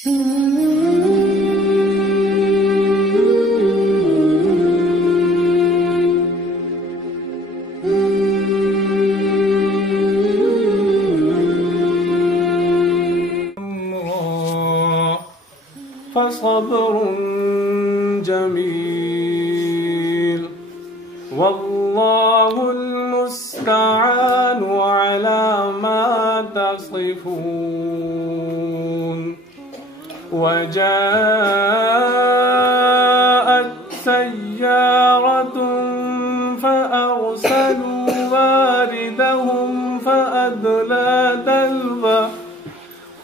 فصبر جميل والله المستعان على ما تصفون. وجاءت سيارة فأرسلوا واردهم فأدلى دلوه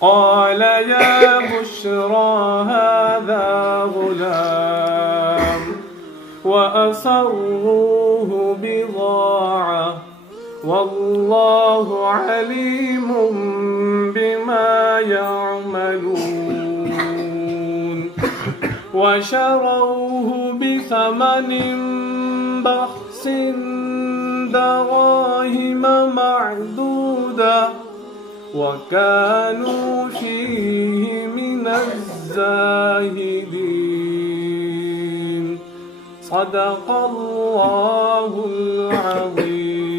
قال يا بشرى هذا غلام وأسروه بضاعة والله عليم بما يعملون. وشروه بثمن بخس دراهم معدودة وكانوا فيه من الزاهدين. صدق الله العظيم.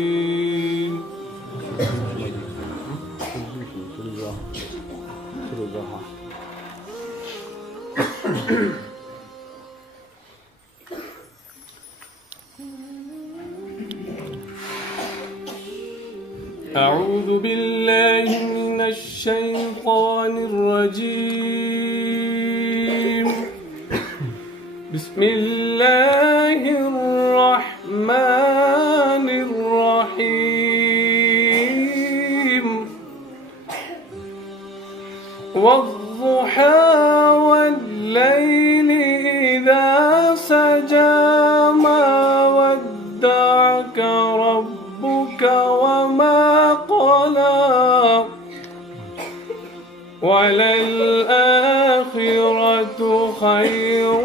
أعوذ بالله من الشيطان الرجيم. بسم الله الرحمن الرحيم. والضحى والليل إذا سجى ما ودعك ربك وما قلى وللآخرة خير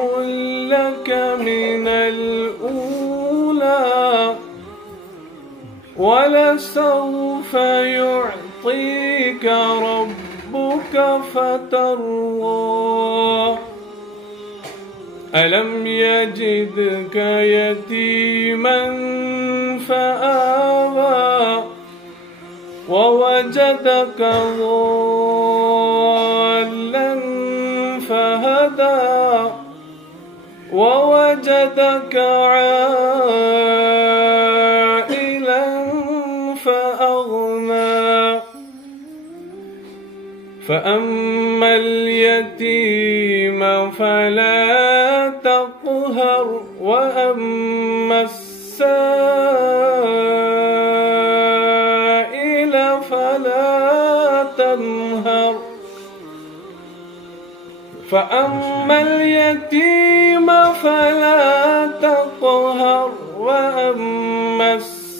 لك من الأولى ولسوف يعطيك ربك فترضى. ألم يجدك يتيما فآوى ووجدك ضالا فهدى ووجدك عائلا فأغنى. فأما اليتيم فلا تقهر وأما السائل فلا تنهر. فأما اليتيم فلا تقهر وأما السائل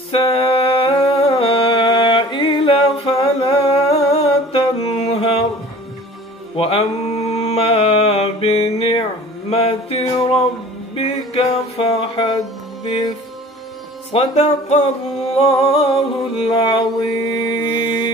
فلا تنهر. وأما بنعمة ربك فحدث. صدق الله العظيم.